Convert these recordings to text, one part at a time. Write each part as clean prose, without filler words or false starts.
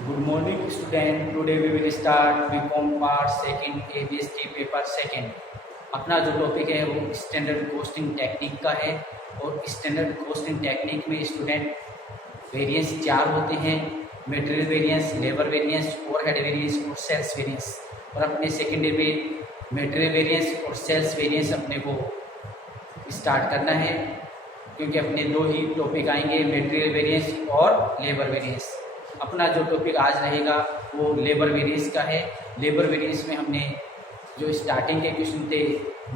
Good morning student. Today we will start BCom part second ABST paper second. अपना जो topic है वो standard costing technique का है और स्टैंडर्ड कॉस्टिंग टेक्निक में स्टूडेंट वेरिएंस चार होते हैं: material variance, labour variance, overhead variance और सेल्स वेरिएंस। और अपने सेकेंड ईयर में मटेरियल वेरिएंस और सेल्स वेरिएंस अपने को स्टार्ट करना है, क्योंकि अपने दो ही टॉपिक आएंगे, मटेरियल वेरिएंस और लेबर वेरिएंस। अपना जो टॉपिक आज रहेगा वो लेबर वेरिएंस का है। लेबर वेरिएंस में हमने जो स्टार्टिंग के क्वेश्चन थे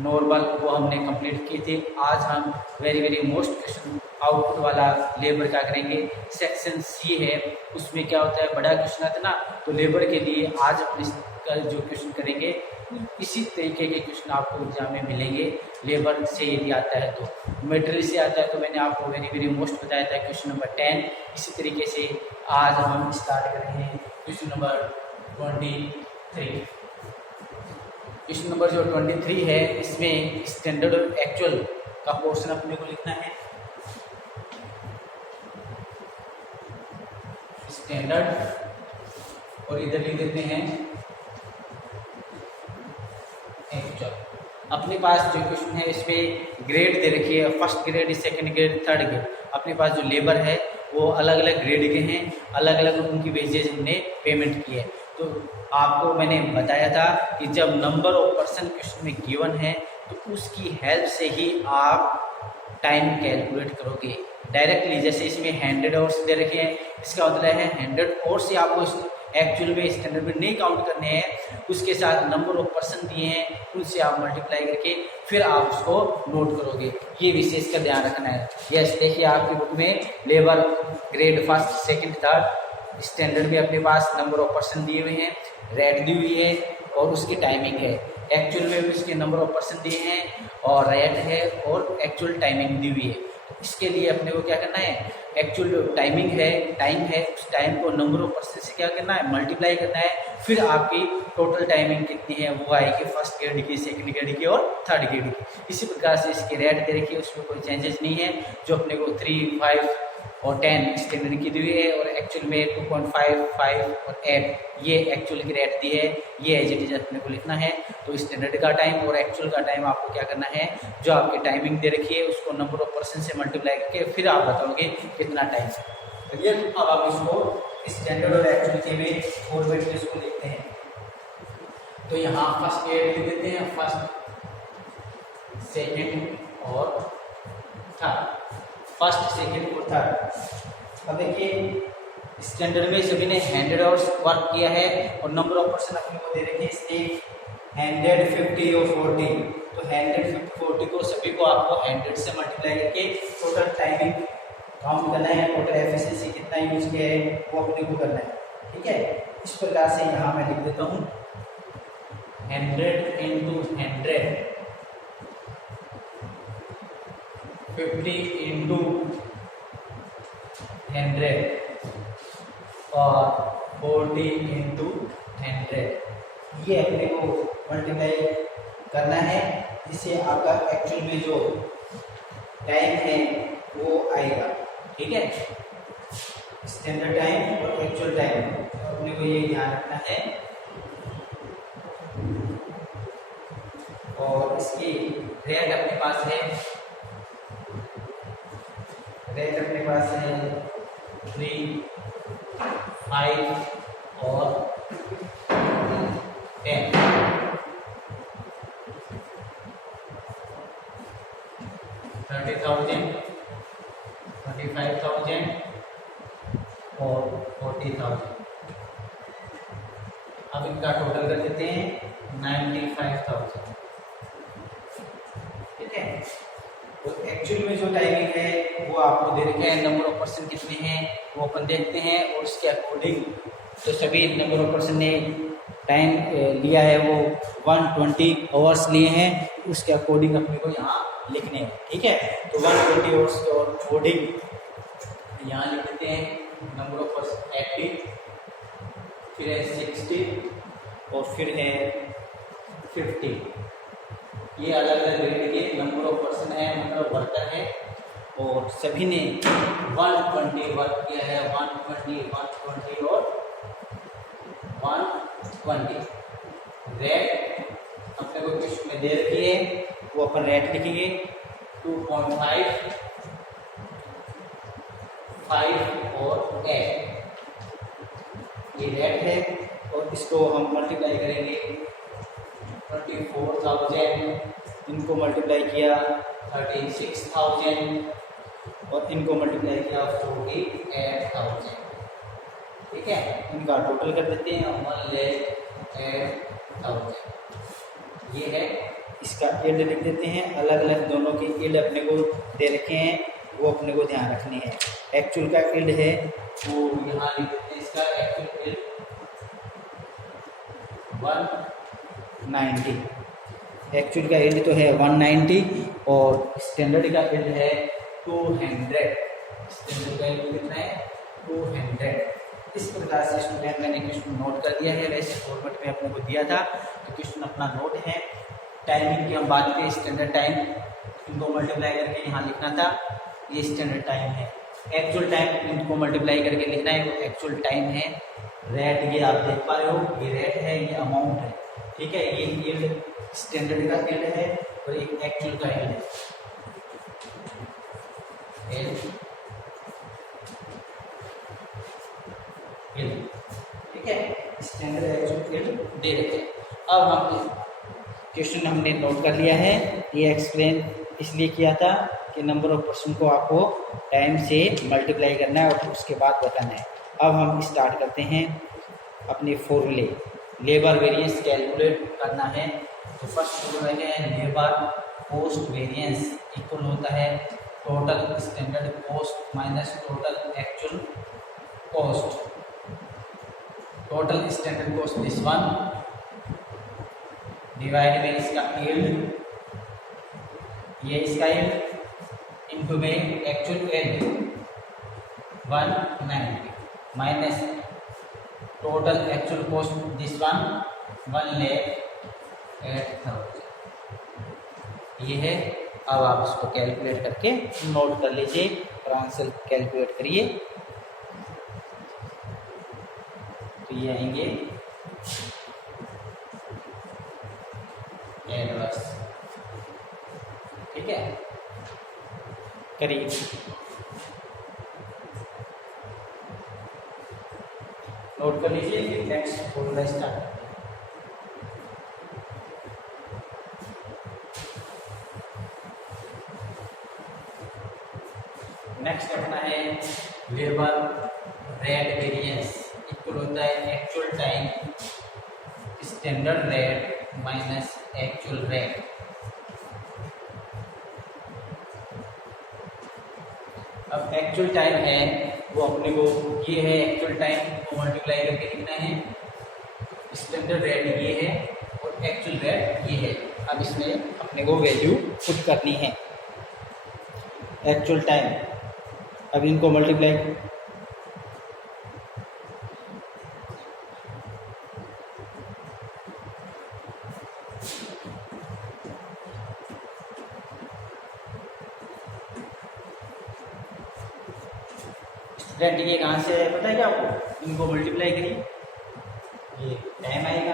नॉर्मल वो हमने कंप्लीट किए थे। आज हम वेरी मोस्ट क्वेश्चन आउटपुट वाला लेबर का करेंगे। सेक्शन सी है, उसमें क्या होता है, बड़ा क्वेश्चन आता है ना, तो लेबर के लिए आज हम इसका जो क्वेश्चन करेंगे इसी तरीके के क्वेश्चन आपको एग्जाम में मिलेंगे। लेबर से यदि आता है तो, मटेरियल से आता है तो मैंने आपको वेरी मोस्ट बताया था क्वेश्चन नंबर 10। इसी तरीके से आज हम स्टार्ट करेंगे क्वेश्चन नंबर 23। क्वेश्चन नंबर जो 23 है इसमें स्टैंडर्ड और एक्चुअल का पोर्शन अपने को लिखना है। स्टैंडर्ड और इधर लिख देते हैं एक्चुअल। अपने पास जो क्वेश्चन है इसमें ग्रेड दे रखी है, first grade, second grade, third grade. अपने पास जो लेबर है वो अलग अलग ग्रेड के हैं, अलग अलग उनकी वेजेज हमने पेमेंट की है। तो आपको मैंने बताया था कि जब नंबर ऑफ पर्सन क्वेश्चन में गिवन है तो उसकी हेल्प से ही आप टाइम कैलकुलेट करोगे डायरेक्टली। जैसे इसमें 100 आवर्स दे रखे हैं, इसका मतलब है 100 आवर्स से आपको एक्चुअल में स्टैंडर्ड में नहीं काउंट करने हैं, उसके साथ नंबर ऑफ पर्सन दिए हैं उनसे आप मल्टीप्लाई करके फिर आप उसको नोट करोगे। ये विशेष का ध्यान रखना है। यस, देखिए आपकी बुक में labour grade first, second, third, standard में अपने पास नंबर ऑफ पर्सन दिए हुए हैं, रेट दी हुई है और उसकी टाइमिंग है। एक्चुअल में भी उसके नंबर ऑफ पर्सन दिए हैं और रेट है और एक्चुअल टाइमिंग दी हुई है। इसके लिए अपने को क्या करना है, एक्चुअल जो टाइमिंग है, टाइम है, उस टाइम को नंबर ऑफ पर्सन से क्या करना है, मल्टीप्लाई करना है। फिर आपकी टोटल टाइमिंग कितनी है वो आएगी फर्स्ट ग्रेड की, सेकंड ग्रेड की और थर्ड ग्रेड की। इसी प्रकार से इसके रेट दे रखिए, उसमें कोई चेंजेस नहीं है। जो अपने को 3, 5 और 10 स्टैंडर्ड की दी हुई है और एक्चुअल में 2.5, 5 और 8 ये एक्चुअल की रेट दी है। ये एज इट इज अपने को लिखना है। तो स्टैंडर्ड का टाइम और एक्चुअल का टाइम आपको क्या करना है, जो आपकी टाइमिंग दे रखी है उसको नंबर ऑफ पर्सन से मल्टीप्लाई करके फिर आप बताओगे कितना टाइम है। ये अब आप इसको स्टैंडर्ड और एक्चुअल के में फॉर्मेट में इसको लिखते हैं। तो यहाँ फर्स्ट ग्रेड लिख देते हैं, फर्स्ट, सेकेंड और थर्ड, फर्स्ट, सेकेंड और थर्ड। अब देखिए स्टैंडर्ड में सभी ने 100 आवर्स वर्क किया है और नंबर ऑफ पर्सन अपने को दे रखे हैं 100, 50 और 40। तो 100, 50, 40 को सभी को आपको 100 से मल्टीप्लाई करके टोटल टाइमिंग काउंट करना है, टोटल एफिशिएंसी कितना यूज किया है वो अपने को करना है। ठीक है, इस प्रकार से यहाँ मैं लिख देता हूँ 100 इंटू 100, 50 इंटू 100 और 40 इंटू 100। ये अपने को मल्टीप्लाई करना है, जिससे आपका एक्चुअल में जो टाइम है वो आएगा। ठीक है, स्टैंडर्ड टाइम और एक्चुअल टाइम अपने को ये ध्यान रखना है। और इसकी रेट अपने पास है, रेट अपने पास है 3, 5 और 10। 30,000, 25,000 और 40,000। अब इनका टोटल कर देते हैं 95,000। ठीक है, तो एक्चुअल में जो टाइमिंग है वो आपको दे रखे हैं, नंबर ऑफ पर्सन कितने हैं वो अपन देखते हैं और उसके अकॉर्डिंग तो सभी नंबर ऑफ पर्सन ने टाइम लिया है वो 120 आवर्स लिए हैं, उसके अकॉर्डिंग अपने को यहाँ लिखने हैं। ठीक है, तो 120 आवर्स के अकॉर्डिंग यहाँ लिख देते हैं। नंबर ऑफ पर्सन 80, फिर है 60 और फिर है 50। ये अलग अलग ग्रेड के नंबर ऑफ पर्सन है, मतलब वर्कर है और सभी ने 120 वर्क किया है, 120 और 120। रेट अपने को क्वेश्चन में दे रखी है, वो अपन रेट लिखेंगे 2.5, 5 और 8, ये रेट है। और इसको हम मल्टीप्लाई करेंगे 24,000, इनको मल्टीप्लाई किया 36,000 और इनको मल्टीप्लाई किया 48,000। ठीक है, इनका टोटल कर देते हैं 1,08,000। ये है, इसका यील्ड लिख देते हैं। अलग अलग दोनों की यील्ड अपने को दे रखे हैं, वो अपने को ध्यान रखनी है। एक्चुअल का यील्ड है वो यहाँ लिख देते हैं, इसका एक्चुअल यील्ड 190। एक्चुअल का यील्ड तो है 190 और स्टैंडर्ड का यील्ड है 200। स्टैंडर्ड का यील्ड कितना है 200। इस प्रकार से स्टूडेंट मैंने क्वेश्चन नोट कर दिया है, वैसे फॉर्मेट में अपने को दिया था तो क्वेश्चन अपना नोट है। टाइमिंग की हम बात करें, स्टैंडर्ड टाइम इनको मल्टीप्लाई करके यहाँ लिखना था, ये स्टैंडर्ड टाइम है। एक्चुअल टाइम इनको मल्टीप्लाई करके लिखना है, वो एक्चुअल टाइम है। रेट ये आप देख पा रहे हो, ये रेट है, ये अमाउंट है। ठीक है, ये यील्ड स्टैंडर्ड का यील्ड है और एक एक्चुअल का यील्ड है। ठीक है, स्टैंडर्ड एक्चुअल यील्ड दे रखे। अब हम क्वेश्चन हमने नोट कर लिया है। ये एक्सप्लेन इसलिए किया था कि नंबर ऑफ पर्सन को आपको टाइम से मल्टीप्लाई करना है और उसके बाद बताना है। अब हम स्टार्ट करते हैं अपने फॉर्मूले। लेबर वेरिएंस कैलकुलेट करना है तो फर्स्ट फॉर्मूला है लेबर कॉस्ट वेरिएंस इक्वल होता है total standard cost minus total actual cost. Total standard cost this one divide में इसका यील्ड, ये इसका यील्ड इनटू में actual yield 190 minus total actual cost this one 1,08,000। ये है। अब आप इसको कैलकुलेट करके नोट कर लीजिए और आंसर कैलकुलेट करिए। तो ये आएंगे एडवर्स। ठीक है, करिए नोट कर लीजिए। फिर नेक्स्ट फॉर्मूला स्टार्ट। नेक्स्ट अपना है लेबर रेट वेरिएंस इक्वल होता है actual time standard rate minus actual rate. अब एक्चुअल टाइम है वो अपने को ये है, एक्चुअल टाइम को मल्टीप्लाई करके लिखना है। स्टैंडर्ड रेट ये है और एक्चुअल रेट ये है। अब इसमें अपने को वैल्यू पुट करनी है। एक्चुअल टाइम, अब इनको मल्टीप्लाई स्टूडेंट ये कहाँ से है पता है क्या आपको? इनको मल्टीप्लाई करिए, ये टाइम आएगा।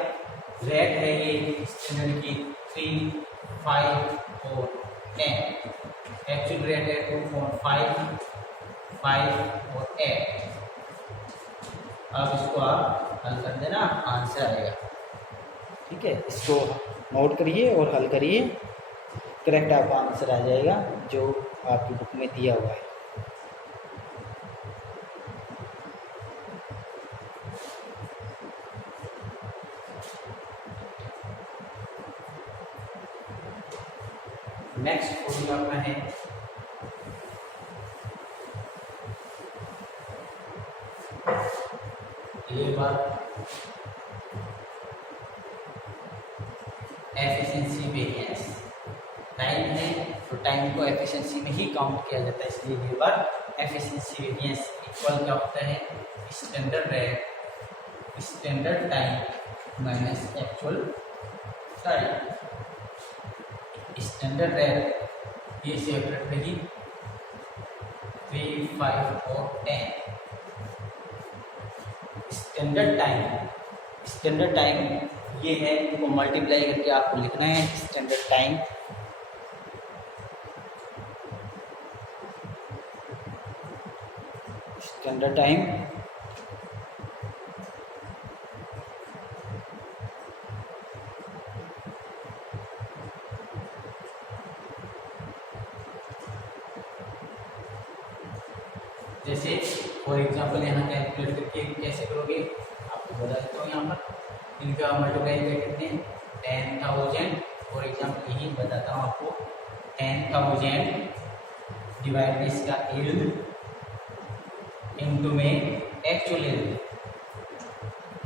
रेट है ये स्टैंडर्ड की 3, 5 और 10। एक्चुअल रेट है 2.5, 5 और 8। अब इसको आप हल कर देना, आंसर आएगा। ठीक है, इसको नोट करिए और हल करिए, करेक्ट आपका आंसर आ जाएगा जो आपकी बुक में दिया हुआ है। नेक्स्ट फॉर्मूला अपना है लेबर एफिशिएंसी वेरिएंस। टाइम है तो टाइम को एफिशिएंसी में ही काउंट किया जाता है, इसलिए लेबर एफिशिएंसी वेरिएंस इक्वल क्या होता है standard rate standard time minus actual time. Standard rate ये सेपरेट रही 3, 5 और 10। स्टैंडर्ड टाइम स्टैंडर्ड टाइम ये है, इनको मल्टीप्लाई करके आपको लिखना है स्टैंडर्ड टाइम। स्टैंडर्ड टाइम जैसे फॉर एग्जांपल यहाँ कैलकुलेट करके कैसे करोगे आपको बता देता हूँ। यहाँ पर इनका मल्टीप्लाई करते हैं 10,000, फॉर एग्जांपल यही बताता हूँ आपको। 10,000 डिवाइड में इसका यील्ड इनटू में actual yield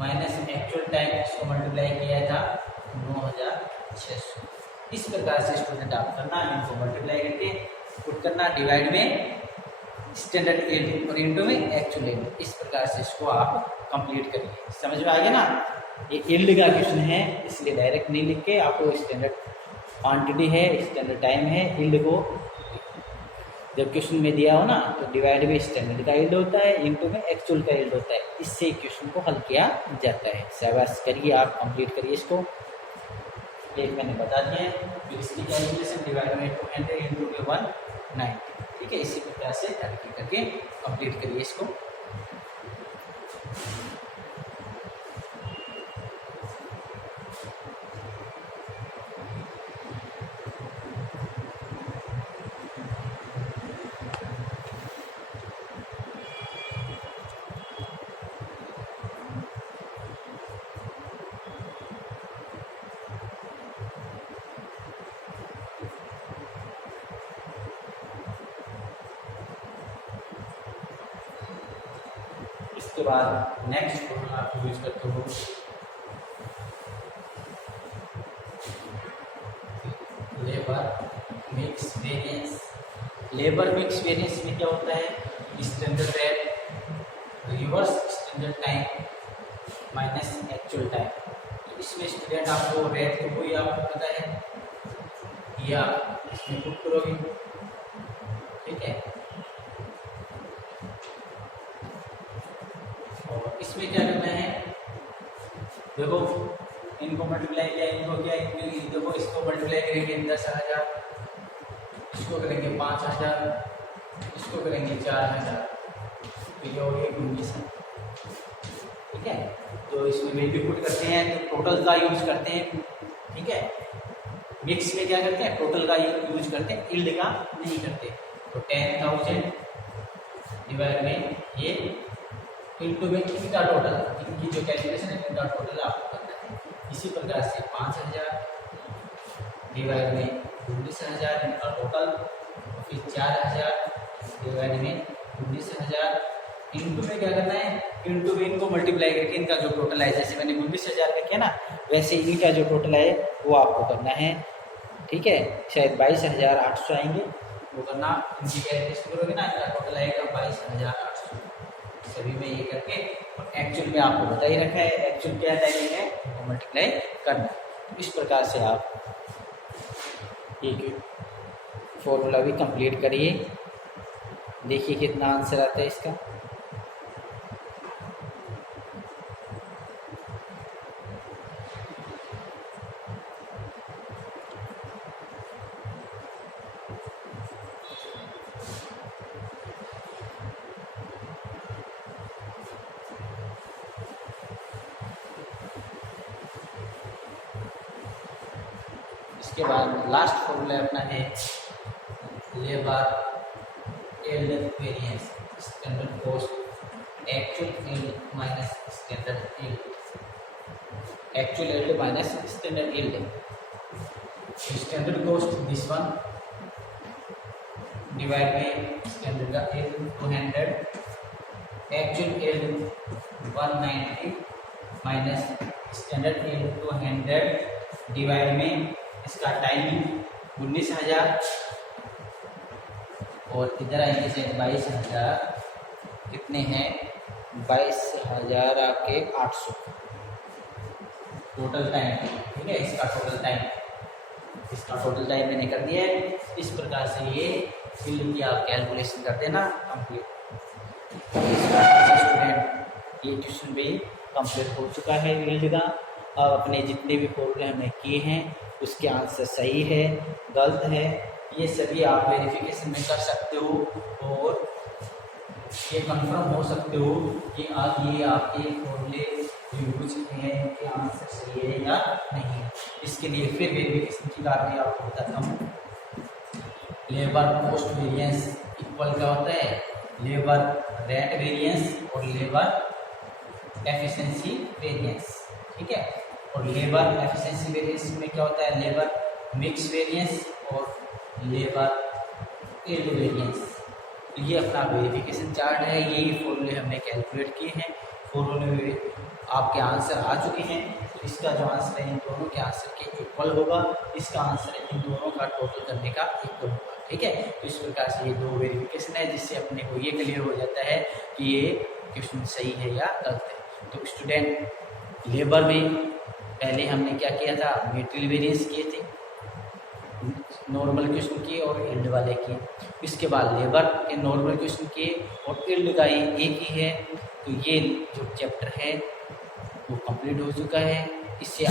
minus actual time, इसको मल्टीप्लाई किया था 9,600। इस प्रकार से स्टूडेंट आप करना, इनको मल्टीप्लाई करके पुट करना डिवाइड में स्टैंडर्ड यील्ड और इनटू में एक्चुअल यील्ड। इस प्रकार से इसको आप कंप्लीट करिए। समझ में आ गया ना? ये यील्ड का क्वेश्चन है, इसलिए डायरेक्ट नहीं लिख के आपको स्टैंडर्ड क्वांटिटी है, स्टैंडर्ड टाइम है, यील्ड को जब क्वेश्चन में दिया हो ना तो डिवाइड में स्टैंडर्ड का यील्ड होता है, इनटू में एक्चुअल का यील्ड होता है। इससे क्वेश्चन को हल किया जाता है। शाबाश करिए, आप कंप्लीट करिए इसको। एक मैंने बता दिया है, फिर इसकी कैलकुलेशन डिवाइड में 200 इनटू में 190। ठीक है, इसी प्रकार से करके कंप्लीट करिए इसको। उसके बाद नेक्स्ट फॉर्मूला आप यूज करते हो labour mix variance. Labour mix variance में क्या होता है? Standard rate reverse standard time minus actual time. तो इसमें स्टूडेंट आपको रेट तो कोई आपको पता है या इसमें पुट करोगे। ठीक है, और इसमें क्या करना है? देखो इनको मल्टीप्लाई किया, इनको क्या, देखो इसको मल्टीप्लाई करेंगे 10,000, इसको करेंगे 5,000, इसको करेंगे 4,000, तो ये हो गया 19,000। ठीक है, तो इसमें वैल्यू पुट करते हैं तो टोटल का यूज करते हैं। ठीक है, मिक्स में क्या करते हैं? टोटल का यूज करते हैं, यील्ड का नहीं करते। तो 10,000 डिवाइड में ये इनटू में इनका टोटल, इनकी जो कैलकुलेशन है इनका टोटल आपको करना है। इसी प्रकार से 5,000 डिवाइड में 19,000 इनका टोटल, और फिर 4,000 डिवाइड में 19,000 इनटू में क्या करना है? इनटू में इनको मल्टीप्लाई करके इनका जो टोटल है, जैसे मैंने 19,000 का किया ना, वैसे इनका जो टोटल है वो आपको करना है। ठीक है, शायद 22,800 आएंगे, वो करना। इनकी कैलकुलेशन करोगे ना, इनका टोटल आएगा 22,800। सभी में ये करके, और एक्चुअल में आपको बता ही रखा है एक्चुअल क्या टाइमिंग है, तो मल्टीप्लाई करना। तो इस प्रकार से आप एक फॉर्मूला भी कंप्लीट करिए। देखिए कितना आंसर आता है इसका। इसके बाद लास्ट फॉर्मूला अपना है labour yield variance, standard cost actual yield minus standard yield, actual yield minus standard yield. Standard cost this one divide में स्टैंडर्ड का yield 200, actual yield 190 minus standard yield 200 divide में इसका टाइमिंग 19,000, और इधर आएंगे से 22,000, कितने हैं? 22,000 आके 800 टोटल टाइम। ठीक है, इसका टोटल टाइम मैंने कर दिया है। इस प्रकार से ये यील्ड की आप कैलकुलेशन कर देना कंप्लीट। इस प्रकार से स्टूडेंट ये ट्यूशन भी कंप्लीट हो चुका है यील्ड का। अब अपने जितने भी फॉर्मूले हमने किए हैं उसके आंसर सही है गलत है ये सभी आप वेरिफिकेशन में कर सकते हो और ये कंफर्म हो सकते हो कि आज ये आपके फॉर्मूले जो यूज किए हैं उनके आंसर सही है या नहीं। इसके लिए फिर वेरिफिकेशन की कार्रवाई आपको बताता हूँ। लेबर कॉस्ट वेरिएंस इक्वल क्या होता है, लेबर रेट वेरिएंस और लेबर एफिशिएंसी वेरिएंस, ठीक है। और लेबर एफिशिएंसी वेरिएंस में क्या होता है, लेबर मिक्स वेरिएंस और लेबर यील्ड वेरिएंस। ये अपना वेरिफिकेशन चार्ट है, यही फॉर्मूले हमने कैलकुलेट किए हैं। फॉर्मूले आपके आंसर आ चुके हैं, तो इसका जो आंसर है इन दोनों के आंसर के इक्वल होगा, इसका आंसर इन दोनों का टोटल करने का इक्वल होगा, ठीक है। तो इस प्रकार से ये दो वेरिफिकेशन है जिससे अपने को ये क्लियर हो जाता है कि ये क्वेश्चन सही है या गलत है। तो स्टूडेंट लेबर में पहले हमने क्या किया था, मेटेरियल वेरिएंस किए थे, नॉर्मल क्वेश्चन किए और यील्ड वाले किए। इसके बाद लेबर के नॉर्मल क्वेश्चन किए और यील्ड का एक ही है। तो ये जो चैप्टर है वो कंप्लीट हो चुका है। इससे